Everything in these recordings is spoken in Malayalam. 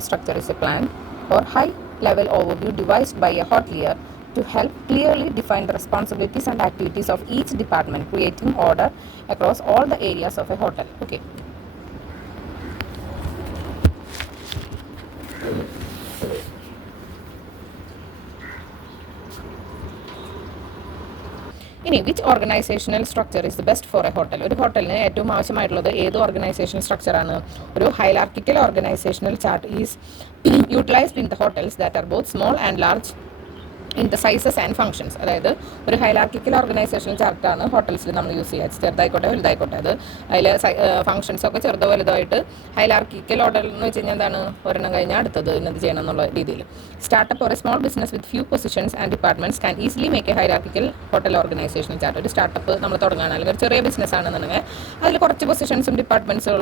organizational structure is a plan or high-level overview devised by a hotelier to help clearly define the responsibilities and activities of each department, creating order across all the areas of a hotel. Okay. ഇനി which organisational structure is the best for A hotel? ഒരു ഹോട്ടലിന് ഏറ്റവും ആവശ്യമായിട്ടുള്ളത് ഏത് ഓർഗനൈസേഷണൽ സ്ട്രക്ചറാണ്? ഒരു hierarchical organisational chart is utilised in the hotels that are both small and large in the sizes and functions. അതായത് ഒരു ഹൈറാർക്കിക്കൽ ഓർഗനൈസേഷണൽ ചാർട്ടാണ് ഹോട്ടൽസിൽ നമ്മൾ യൂസ് ചെയ്യുക. ചെറുതായിക്കോട്ടെ വലുതായിക്കോട്ടെ, അത് അതിൽ ഫംഗ്ഷൻസ് ഒക്കെ ചെറുതോ വലുതായിട്ട് ഹൈറാർക്കിക്കൽ ഓർഡർ എന്ന് വെച്ച് കഴിഞ്ഞാൽ എന്താണ്, ഒരെണ്ണം കഴിഞ്ഞാൽ അടുത്തത് ഇന്നത് ചെയ്യണം എന്നുള്ള രീതിയിൽ. സ്റ്റാർട്ടപ്പ് ഒരു small business with few positions and departments can easily make A hierarchical hotel organization chart. ഒരു സ്റ്റാർട്ടപ്പ് നമ്മൾ തുടങ്ങാൻ അല്ലെങ്കിൽ ഒരു ചെറിയ ബിസിനസ് ആണെന്നുണ്ടെങ്കിൽ അതിൽ കുറച്ച് പൊസിഷൻസും ഡിപ്പാർട്ട്മെന്റ്സും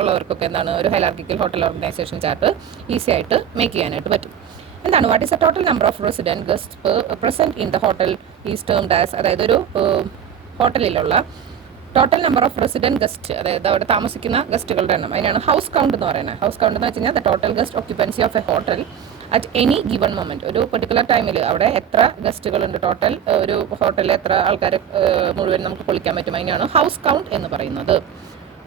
ഉള്ളവർക്കൊക്കെ എന്താണ് ഒരു hierarchical hotel organization chart easy ആയിട്ട് മേക്ക് ചെയ്യാനായിട്ട് പറ്റും. എന്താണ് what is the total number of resident guest present in the hotel is termed as, അതായത് ഒരു ഹോട്ടലിലുള്ള total number of resident guest, അതായത് അവിടെ താമസിക്കുന്ന ഗസ്റ്റുകളുടെ എണ്ണം, അതിനാണ് ഹൗസ് കൗണ്ട് എന്ന് പറയുന്നത്. ഹൗസ് കൗണ്ട് എന്ന് വെച്ച് കഴിഞ്ഞാൽ the total guest occupancy of A hotel at any given moment. ഒരു പെർട്ടിക്കുലർ ടൈമിൽ അവിടെ എത്ര ഗസ്റ്റുകളുണ്ട്, ടോട്ടൽ ഒരു ഹോട്ടലിൽ എത്ര ആൾക്കാർ മുഴുവൻ നമുക്ക് പൊളിക്കാൻ പറ്റും, അതിനാണ് ഹൗസ് കൗണ്ട് എന്ന് പറയുന്നത്.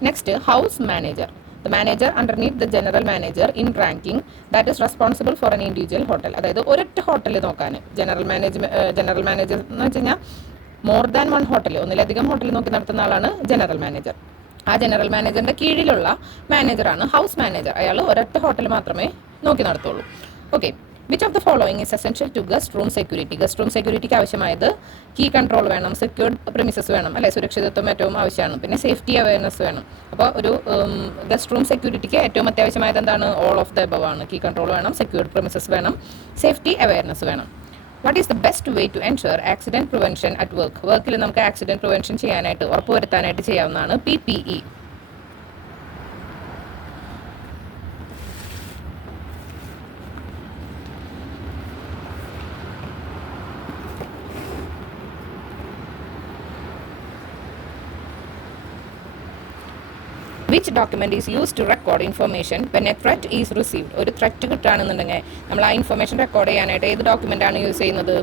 Next house manager. The manager underneath the general manager in ranking that is responsible for an individual hotel. അതായത് ഒരൊറ്റ ഹോട്ടലിൽ നോക്കാൻ ജനറൽ മാനേജർ എന്ന് വെച്ച് കഴിഞ്ഞാൽ മോർ ദാൻ വൺ ഹോട്ടൽ, ഒന്നിലധികം ഹോട്ടൽ നോക്കി നടത്തുന്ന ആളാണ് ജനറൽ മാനേജർ. ആ ജനറൽ മാനേജറിൻ്റെ കീഴിലുള്ള മാനേജറാണ് ഹൗസ് മാനേജർ. അയാൾ ഒരൊറ്റ ഹോട്ടൽ മാത്രമേ നോക്കി നടത്തുള്ളൂ. Okay. Which of the following is essential to guest room security? Guest room സെക്യൂരിറ്റിക്ക് ആവശ്യമായത് കീ കൺട്രോൾ വേണം, സെക്യൂർഡ് പ്രിമിസസ് വേണം, അല്ലെ, സുരക്ഷിതത്വം ഏറ്റവും ആവശ്യമാണ്, പിന്നെ സേഫ്റ്റി അവയർനെസ് വേണം. അപ്പോൾ ഒരു ഗസ്റ്റ് റൂം സെക്യൂരിറ്റിക്ക് ഏറ്റവും അത്യാവശ്യമായത് എന്താണ്? ഓൾ ഓഫ് ദ എബവ് ആണ്. കീ കൺട്രോൾ വേണം, സെക്യൂർഡ് പ്രിമിസസ് വേണം, സേഫ്റ്റി അവയർനെസ് വേണം. What is the best way to ensure accident prevention at work? വർക്കിൽ നമുക്ക് ആക്സിഡൻറ്റ് പ്രിവെൻഷൻ ചെയ്യാനായിട്ട്, ഉറപ്പുവരുത്താനായിട്ട് ചെയ്യാവുന്നതാണ് PPE. Which document is use to record information when a threat is received? ഒരു ത്രെറ്റ് കിട്ടുകയാണെന്നുണ്ടെങ്കിൽ നമ്മൾ ആ ഇൻഫർമേഷൻ റെക്കോർഡ് ചെയ്യാനായിട്ട് ഏത് ഡോക്യുമെൻ്റാണ് യൂസ് ചെയ്യുന്നത്?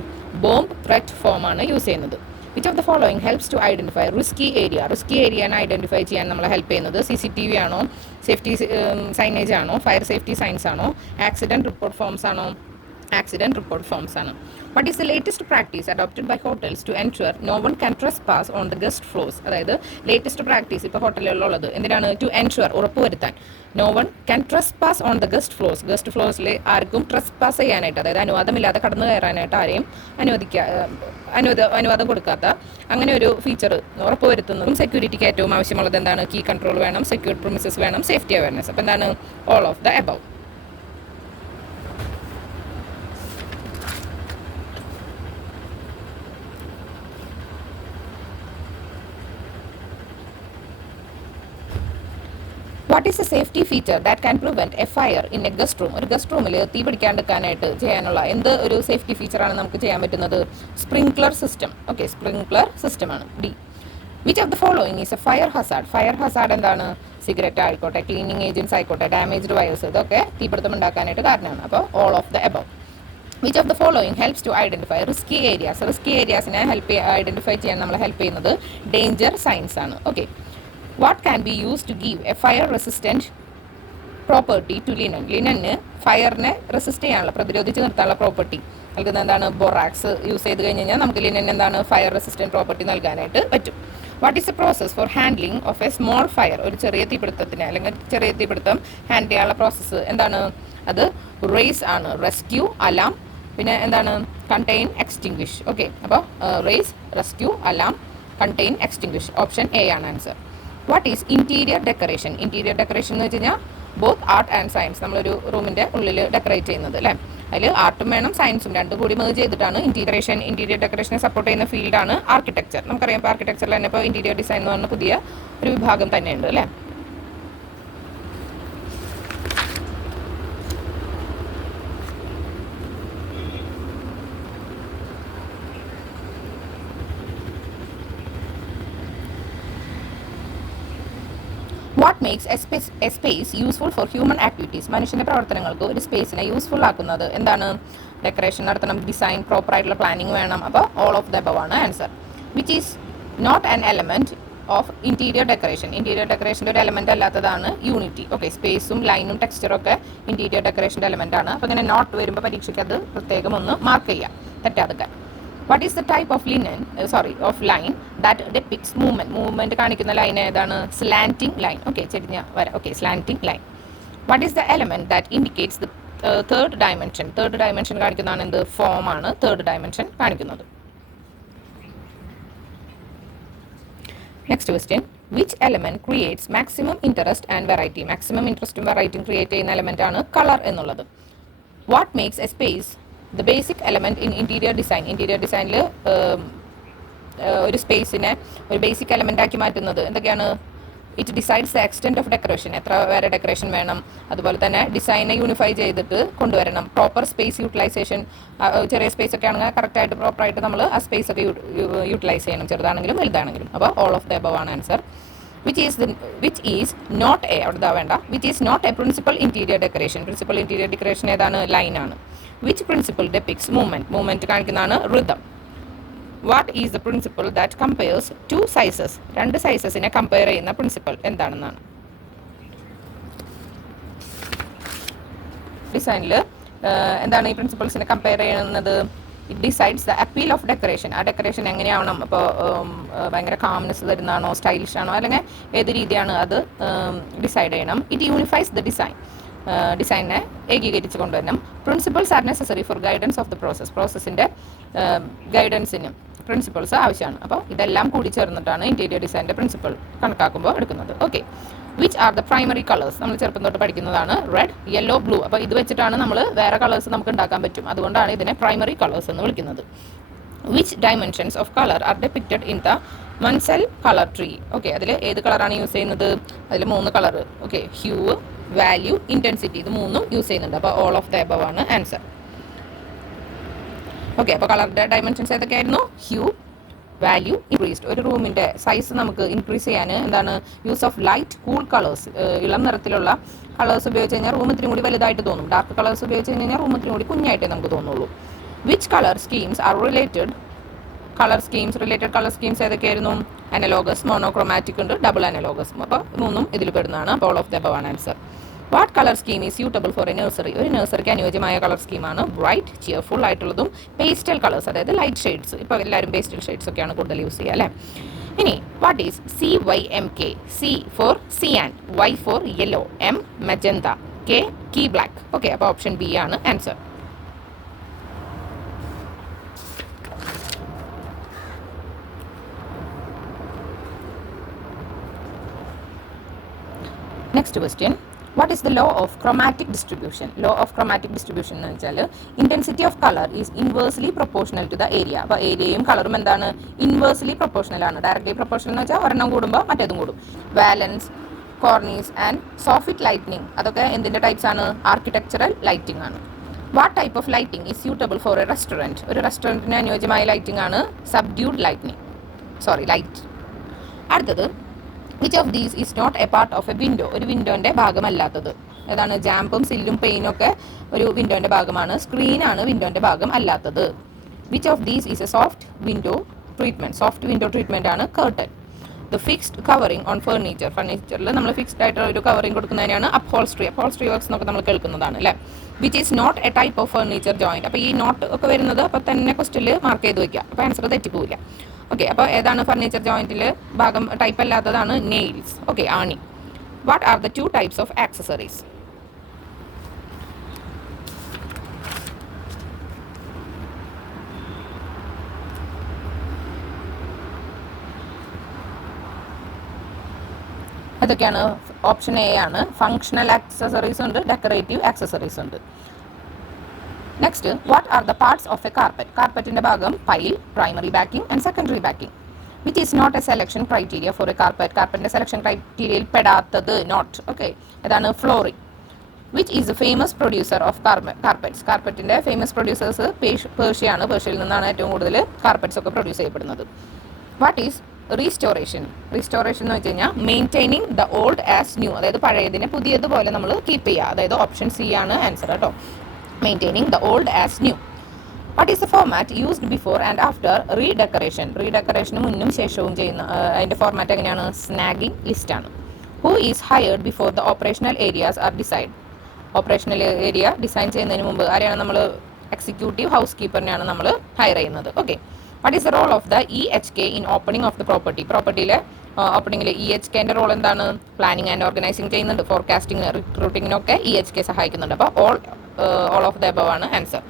ബോംബ് ത്രെറ്റ് ഫോമാണ് യൂസ് ചെയ്യുന്നത്. Which of the following helps to identify risky area? Risky ഏരിയനെ ഐഡൻറ്റിഫൈ ചെയ്യാൻ നമ്മളെ ഹെൽപ്പ് ചെയ്യുന്നത് CCTV ആണോ, സേഫ്റ്റി സൈനേജ് ആണോ, ഫയർ സേഫ്റ്റി സൈൻസ് ആണോ, ആക്സിഡൻറ്റ് റിപ്പോർട്ട് ഫോംസ് ആണോ? ആക്സിഡൻറ്റ് റിപ്പോർട്ട് ഫോംസ് ആണ്. What is the latest practice adopted by hotels to ensure no one can trespass on the guest floors? അതായത് ലേറ്റസ്റ്റ് പ്രാക്ടീസ് ഇപ്പോൾ ഹോട്ടലുകളിലുള്ളത് എന്തിനാണ്? ടു എൻഷുർ, ഉറപ്പുവരുത്താൻ. No one can trespass on the guest floors. Guest ഫ്ലോർസിൽ ആർക്കും ട്രസ്പാസ് ചെയ്യാനായിട്ട്, അതായത് അനുവാദമില്ലാതെ കടന്നു കയറാനായിട്ട് ആരെയും അനുവാദം കൊടുക്കാത്ത അങ്ങനെ ഒരു ഫീച്ചർ ഉറപ്പുവരുത്തുന്നതും സെക്യൂരിറ്റിക്ക് ഏറ്റവും ആവശ്യമുള്ളത് എന്താണ്? കീ കൺട്രോൾ വേണം, സെക്യൂർഡ് പ്രിമിസസ് വേണം, സേഫ്റ്റി അവയർനെസ്. അപ്പോൾ എന്താണ്? All of the above. What is A safety feature that can prevent A fire in A guest room? ഒരു ഗസ്റ്റ് റൂമിൽ തീ പിടിക്കാണ്ടിരിക്കാനായിട്ട് ചെയ്യാനുള്ള എന്ത് ഒരു സേഫ്റ്റി ഫീച്ചറാണ് നമുക്ക് ചെയ്യാൻ പറ്റുന്നത്? Sprinkler system. ഓക്കെ, സ്പ്രിങ്ക്ലർ സിസ്റ്റമാണ്. D. Which of the following is a fire hazard? Fire hazard എന്താണ്? സിഗരറ്റ് ആയിക്കോട്ടെ, ക്ലീനിങ് ഏജൻസ് ആയിക്കോട്ടെ, ഡാമേജ്ഡ് വയേഴ്സ്, ഇതൊക്കെ തീപിടുത്തം ഉണ്ടാക്കാനായിട്ട് കാരണമാണ്. അപ്പോൾ all of the above. Which of the following helps to identify risky areas? Risky ഏരിയാസിനെ ഐഡൻറ്റിഫൈ ചെയ്യാൻ നമ്മളെ ഹെൽപ്പ് ചെയ്യുന്നത് ഡേഞ്ചർ സൈൻസ് ആണ്. Okay. What can be use to give a fire resistant property to linen? ലിനന് ഫയറിനെ resist ചെയ്യാനുള്ള, പ്രതിരോധിച്ച് നിർത്താനുള്ള പ്രോപ്പർട്ടി നൽകുന്ന എന്താണ്? ബൊറാക്സ് യൂസ് ചെയ്ത് കഴിഞ്ഞ് കഴിഞ്ഞാൽ നമുക്ക് ലിനൻ എന്താണ്? ഫയർ റെസിസ്റ്റൻറ്റ് പ്രോപ്പർട്ടി നൽകാനായിട്ട് പറ്റും. What is A process for handling of A small fire? ഒരു ചെറിയ തീപിടുത്തത്തിന് അല്ലെങ്കിൽ ചെറിയ തീപിടുത്തം ഹാൻഡിൽ ചെയ്യാനുള്ള പ്രോസസ്സ് എന്താണ്? അത് റേസ് ആണ്. റെസ്ക്യൂ, അലാം, പിന്നെ എന്താണ്? Contain, extinguish. ഓക്കെ, അപ്പോൾ RACE, rescue, alarm, contain, extinguish. Option A ആണ് answer. What is interior decoration? Interior decoration എന്ന് വെച്ച് കഴിഞ്ഞാൽ ബോത്ത് ആർട്ട് ആൻഡ് സയൻസ്. നമ്മളൊരു റൂമിൻ്റെ ഉള്ളിൽ ഡെക്കറേറ്റ് ചെയ്യുന്നത്, അല്ലേ, അതിൽ ആർട്ടും വേണം സയൻസും രണ്ടും കൂടി മേജ് ചെയ്തിട്ടാണ് ഇൻറ്റീരിയർ ഡെക്കറേഷനെ സപ്പോർട്ട് ചെയ്യുന്ന ഫീൽഡാണ് ആർക്കിടെക്ചർ. നമുക്കറിയാം ഇപ്പോൾ ആർക്കിടെക്ചറിൽ തന്നെ ഇപ്പോൾ ഇൻറ്റീരിയർ ഡിസൈൻ എന്ന് പറഞ്ഞ പുതിയ ഒരു വിഭാഗം തന്നെയുണ്ട്, അല്ലേ. What makes A space useful for human activities? മനുഷ്യൻ്റെ പ്രവർത്തനങ്ങൾക്ക് ഒരു സ്പേസിനെ യൂസ്ഫുൾ ആക്കുന്നത് എന്താണ്? ഡെക്കറേഷൻ നടത്തണം, ഡിസൈൻ, പ്രോപ്പർ ആയിട്ടുള്ള പ്ലാനിങ് വേണം. അപ്പോൾ ഓൾ ഓഫ് ദ അബവ് ആണ് answer. Which is not an element of interior decoration? Interior ഡെക്കറേഷൻ്റെ ഒരു എലമെൻ്റ് അല്ലാത്തതാണ് യൂണിറ്റി. ഓക്കെ, സ്പേസും ലൈനും ടെക്സ്ചറും ഒക്കെ ഇൻറ്റീരിയർ ഡെക്കറേഷൻ്റെ എലമെൻ്റ് ആണ്. അപ്പോൾ ഇങ്ങനെ നോട്ട് വരുമ്പോൾ പരീക്ഷയ്ക്ക് അത് പ്രത്യേകം ഒന്ന് മാർക്ക് ചെയ്യാം, തെറ്റാതൊക്കെ. What is the type of line that depicts movement? Movement കാണിക്കുന്ന ലൈൻ ഏതാണ്? Slanting line. Okay, ചെരിഞ്ഞ വര. Okay, slanting line. What is the element that indicates the third dimension? Third dimension കാണിക്കുന്നതാണ് എന്ത്? Form ആണ് third dimension കാണിക്കുന്നത്. Next question. Which element creates maximum interest and variety? Maximum interest and variety create ചെയ്യുന്ന element ആണ് color എന്നുള്ളത്. What makes a space the basic element in interior design? Interior design ഒരു സ്പേസിനെ ഒരു ബേസിക് എലമെൻ്റ് ആക്കി മാറ്റുന്നത് എന്തൊക്കെയാണ്? It decides the extent of decoration, എത്ര വരെ ഡെക്കറേഷൻ വേണം. അതുപോലെ തന്നെ ഡിസൈനെ യൂണിഫൈ ചെയ്തിട്ട് കൊണ്ടുവരണം. പ്രോപ്പർ സ്പേസ് യൂട്ടിലൈസേഷൻ, ചെറിയ സ്പേസ് ഒക്കെ ആണെങ്കിൽ കറക്റ്റായിട്ട് പ്രോപ്പറായിട്ട് നമ്മൾ ആ സ്പേസ് ഒക്കെ യൂട്ടിലൈസ് ചെയ്യണം, ചെറുതാണെങ്കിലും വലുതാണെങ്കിലും. അപ്പോൾ ഓൾ ഓഫ് ദ അബവ് ആണ് answer. which is not a principal interior decoration? Principal interior decoration ഏതാണ്? ലൈൻ ആണ്. Which principle depicts movement കാണിക്കുന്നതാണ് rhythm. What is the principle that compares two sizes? രണ്ട് സൈസസിനെ കമ്പയർ ചെയ്യുന്ന പ്രിൻസിപ്പൽ എന്താണെന്നാണ്. ഡിസൈനിൽ എന്താണ് ഈ പ്രിൻസിപ്പൾസിനെ കമ്പയർ ചെയ്യുന്നത്? It decides the appeal of decoration. ആ ഡെക്കറേഷൻ എങ്ങനെയാവണം? അപ്പോൾ ഭയങ്കര കാംനെസ് തരുന്നതാണോ, സ്റ്റൈലിഷ് ആണോ, അല്ലെങ്കിൽ ഏത് രീതിയാണ് അത് ഡിസൈഡ് ചെയ്യണം. ഇറ്റ് യൂണിഫൈസ് ദ ഡിസൈനെ ഏകീകരിച്ച് കൊണ്ടുവരണം. Principles are necessary for guidance of the പ്രോസസ്സിൻ്റെ ഗൈഡൻസിനും പ്രിൻസിപ്പിൾസ് ആവശ്യമാണ്. അപ്പോൾ ഇതെല്ലാം കൂടി ചേർന്നിട്ടാണ് ഇൻറ്റീരിയർ ഡിസൈനിൻ്റെ പ്രിൻസിപ്പിൾ കണക്കാക്കുമ്പോൾ എടുക്കുന്നത്. Okay, which are the primary colours? നമ്മൾ ചെറുപ്പം തൊട്ട് പഠിക്കുന്നതാണ് റെഡ്, യെല്ലോ, ബ്ലൂ. അപ്പോൾ ഇത് വെച്ചിട്ടാണ് നമ്മൾ വേറെ കളേഴ്സ് നമുക്ക് ഉണ്ടാക്കാൻ പറ്റും. അതുകൊണ്ടാണ് ഇതിനെ പ്രൈമറി കളേഴ്സ് എന്ന് വിളിക്കുന്നത്. Which dimensions of colour are depicted in the Munsell colour tree? Okay, അതിൽ ഏത് കളറാണ് യൂസ് ചെയ്യുന്നത്? അതിൽ 3 colour. Okay, hue, value, intensity, ഇത് 3ഉം യൂസ് ചെയ്യുന്നുണ്ട്. അപ്പോൾ ഓൾ ഓഫ് ദ അബവ് ആണ് ആൻസർ. ഓക്കെ, അപ്പോൾ കളറിൻ്റെ ഡയമെൻഷൻസ് ഏതൊക്കെയായിരുന്നു? Hue, value, increased. ഒരു റൂമിൻ്റെ സൈസ് നമുക്ക് ഇൻക്രീസ് ചെയ്യാൻ എന്താണ്? Use of light, cool colours. ഇളം നിറത്തിലുള്ള കളേഴ്സ് ഉപയോഗിച്ച് കഴിഞ്ഞാൽ റൂം ഇത്തിരി കൂടി വലുതായിട്ട് തോന്നും. ഡാർക്ക് കളേഴ്സ് ഉപയോഗിച്ച് കഴിഞ്ഞാൽ റൂം ഇത്തിരി കൂടി കുഞ്ഞായിട്ടേ നമുക്ക് തോന്നുള്ളൂ. Which colour schemes are related colour schemes ഏതൊക്കെയായിരുന്നു? അനലോഗസ്, മോണോക്രോമാറ്റിക് ഉണ്ട്, ഡബിൾ അനലോഗസ്. അപ്പോൾ 3ഉം ഇതിൽ പെടുന്നതാണ്. അപ്പോൾ ഓൾ ഓഫ് ദ അബവ് ആണ് answer. What colour scheme is suitable for a nursery? ഒരു നഴ്സറിക്ക് അനുയോജ്യമായ കളർ സ്കീമാണ് ബ്രൈറ്റ്, ചിയർഫുൾ ആയിട്ടുള്ളതും പേസ്റ്റൽ കളേഴ്സ്, അതായത് ലൈറ്റ് ഷെയ്ഡ്സ്. ഇപ്പോൾ എല്ലാവരും പേസ്റ്റൽ ഷെയ്ഡ്സ് ഒക്കെയാണ് കൂടുതൽ യൂസ് ചെയ്യുക അല്ലേ. ഇനി what is CYMK? C for cyan, Y for yellow, M magenta, K key black. Okay, അപ്പോൾ ഓപ്ഷൻ ബി ആണ് answer. Next question. What is the law of chromatic distribution? Law of chromatic distribution എന്ന് വെച്ചാൽ intensity of color is inversely proportional to the area. അപ്പോൾ ഏരിയയും കളറും എന്താണ്? ഇൻവേഴ്സ്ലി പ്രൊപ്പോർഷണൽ ആണ്. ഡയറക്ട്ലി പ്രൊപ്പോർഷണൽ എന്ന് വെച്ചാൽ ഒരെണ്ണം കൂടുമ്പോൾ മറ്റേതും കൂടും. Valance, cornice and soffit lighting, അതൊക്കെ എന്തിൻ്റെ ടൈപ്സ് ആണ്? ആർക്കിടെക്ചറൽ ലൈറ്റിംഗ് ആണ്. What type of lighting is suitable for a restaurant? ഒരു റെസ്റ്റോറൻറ്റിന് അനുയോജ്യമായ ലൈറ്റിംഗ് ആണ് സബ്ഡ്യൂഡ് ലൈറ്റ്. അടുത്തത്, which of these is not a part of a window? ഒരു വിൻഡോൻ്റെ ഭാഗമല്ലാത്തത് ഏതാണ്? ജാമ്പും സില്ലും പെയിനും ഒക്കെ ഒരു വിൻഡോൻ്റെ ഭാഗമാണ്. സ്ക്രീനാണ് വിൻഡോൻ്റെ ഭാഗം അല്ലാത്തത്. Which of these is a soft window treatment ആണ് curtain. The fixed covering on ഫർണിച്ചറിൽ നമ്മൾ ഫിക്സ്ഡ് ആയിട്ടുള്ള ഒരു കവറിംഗ് കൊടുക്കുന്നതിനാണ് അപ്ഹോൾസ്ട്രി വർക്ക്സ് എന്നൊക്കെ നമ്മൾ കേൾക്കുന്നതാണ് അല്ലേ. Which is not a type of furniture joint? അപ്പോൾ ഈ നോട്ട് ഒക്കെ വരുന്നത് അപ്പോൾ തന്നെ ക്വസ്റ്റ്യനിൽ മാർക്ക് ചെയ്ത് വയ്ക്കുക, അപ്പോൾ ആൻസർ തെറ്റിപ്പോവില്ല. ഓക്കെ, അപ്പോൾ ഏതാണ് ഫർണിച്ചർ ജോയിൻറ്റിൽ ഭാഗം ടൈപ്പ് അല്ലാത്തതാണ്? നെയിൽസ്. ഓക്കെ, ആണി. What are the 2 types of accessories? അതൊക്കെയാണ്? ഓപ്ഷൻ എ ആണ്. ഫങ്ഷണൽ ആക്സസറീസ് ഉണ്ട്, ഡെക്കറേറ്റീവ് ആക്സസറീസ് ഉണ്ട്. Next, what are the parts of a carpet? കാർപ്പറ്റിൻ്റെ ഭാഗം pile, primary backing and secondary backing. Which is not a selection criteria for a കാർപ്പറ്റിൻ്റെ സെലക്ഷൻ ക്രൈറ്റീരിയയിൽ പെടാത്തത് നോട്ട്. ഓക്കെ, ഏതാണ്? Flooring. Which is the famous producer of കാർപ്പറ്റിൻ്റെ ഫേമസ് പ്രൊഡ്യൂസേഴ്സ് പേർഷ്യയാണ്. പേർഷ്യയിൽ നിന്നാണ് ഏറ്റവും കൂടുതൽ കാർപ്പറ്റ്സ് ഒക്കെ പ്രൊഡ്യൂസ് ചെയ്യപ്പെടുന്നത്. വാട്ട് ഈസ് റീസ്റ്റോറേഷൻ എന്ന് വെച്ച് കഴിഞ്ഞാൽ maintaining the old as new, അതായത് പഴയതിനെ പുതിയതുപോലെ നമ്മൾ കീപ്പ് ചെയ്യുക. അതായത് ഓപ്ഷൻ സി ആണ് ആൻസർ കേട്ടോ, maintaining the old as new. What is the format used before and after റീഡെക്കറേഷന് മുന്നും ശേഷവും ചെയ്യുന്ന അതിൻ്റെ ഫോർമാറ്റ് എങ്ങനെയാണ്? സ്നാഗിങ് ലിസ്റ്റാണ്. Who is hired before the operational areas are decide. Operational area design ചെയ്യുന്നതിന് മുമ്പ് ആരെയാണ് നമ്മൾ? എക്സിക്യൂട്ടീവ് ഹൗസ് കീപ്പറിനെയാണ് നമ്മൾ ഹയർ ചെയ്യുന്നത്. Okay. What is the role of the EHK in opening of the പ്രോപ്പർട്ടിയിലെ ഓപ്പണിംഗിൽ EHKൻ്റെ റോൾ എന്താണ്? പ്ലാനിങ് ആൻഡ് ഓർഗനൈസിങ് ചെയ്യുന്നുണ്ട്, ഫോർകാസ്റ്റിംഗ് റിക്രൂട്ടിങ്ങിനൊക്കെ EHK സഹായിക്കുന്നുണ്ട്. അപ്പോൾ ഓൾ ഓഫ് ദ എബവ് ആണ് answer.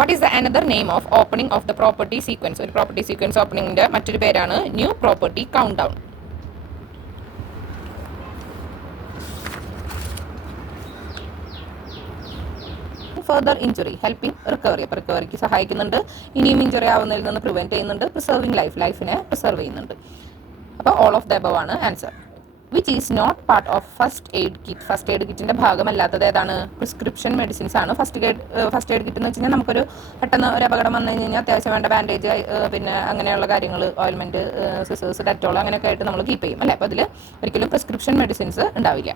What is the another name of opening of the property sequence? ഒരു പ്രോപ്പർട്ടി സീക്വൻസ് ഓപ്പണിംഗിൻ്റെ മറ്റൊരു പേരാണ് new property count down. Further injury helping recovery, അപ്പോൾ റിക്കവറിക്ക് സഹായിക്കുന്നുണ്ട്, ഇനിയും ഇഞ്ചുറി ആവുന്നതിൽ നിന്ന് പ്രിവെൻറ്റ് ചെയ്യുന്നുണ്ട്, പ്രിസർവിംഗ് ലൈഫിനെ പ്രിസർവ് ചെയ്യുന്നുണ്ട്. അപ്പോൾ ഓൾ ഓഫ് ദ എബവ് ആണ് answer. Which is not part of first aid കിറ്റിൻ്റെ ഭാഗമല്ലാത്തത് ഏതാണ്? പ്രിസ്ക്രിപ്ഷൻ മെഡിസിൻസ് ആണ്. ഫസ്റ്റ് എയ്ഡ് കിറ്റ് എന്ന് വെച്ച് കഴിഞ്ഞാൽ നമുക്കൊരു പെട്ടെന്ന് ഒരു അപകടം വന്നു കഴിഞ്ഞാൽ അത്യാവശ്യം വേണ്ട ബാൻഡേജ്, പിന്നെ അങ്ങനെയുള്ള കാര്യങ്ങൾ, ഓയിൽമെൻറ്റ്, സിസേഴ്സ്, ഡെറ്റോൾ അങ്ങനെയൊക്കെ ആയിട്ട് നമ്മൾ കീപ്പ് ചെയ്യും അല്ലേ. അപ്പോൾ അതിൽ ഒരിക്കലും പ്രിസ്ക്രിപ്ഷൻ മെഡിസിൻസ് ഉണ്ടാവില്ല.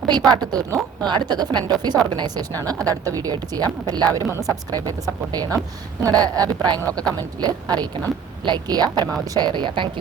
അപ്പോൾ ഈ പാട്ട് തീർന്നു. അടുത്തത് ഫ്രണ്ട് ഓഫീസ് ഓർഗനൈസേഷനാണ്. അത് അടുത്ത വീഡിയോ ആയിട്ട് ചെയ്യാം. അപ്പോൾ എല്ലാവരും ഒന്ന് സബ്സ്ക്രൈബ് ചെയ്ത് സപ്പോർട്ട് ചെയ്യണം. നിങ്ങളുടെ അഭിപ്രായങ്ങളൊക്കെ കമൻറ്റിൽ അറിയിക്കണം. ലൈക്ക് ചെയ്യുക, പരമാവധി ഷെയർ ചെയ്യുക. താങ്ക്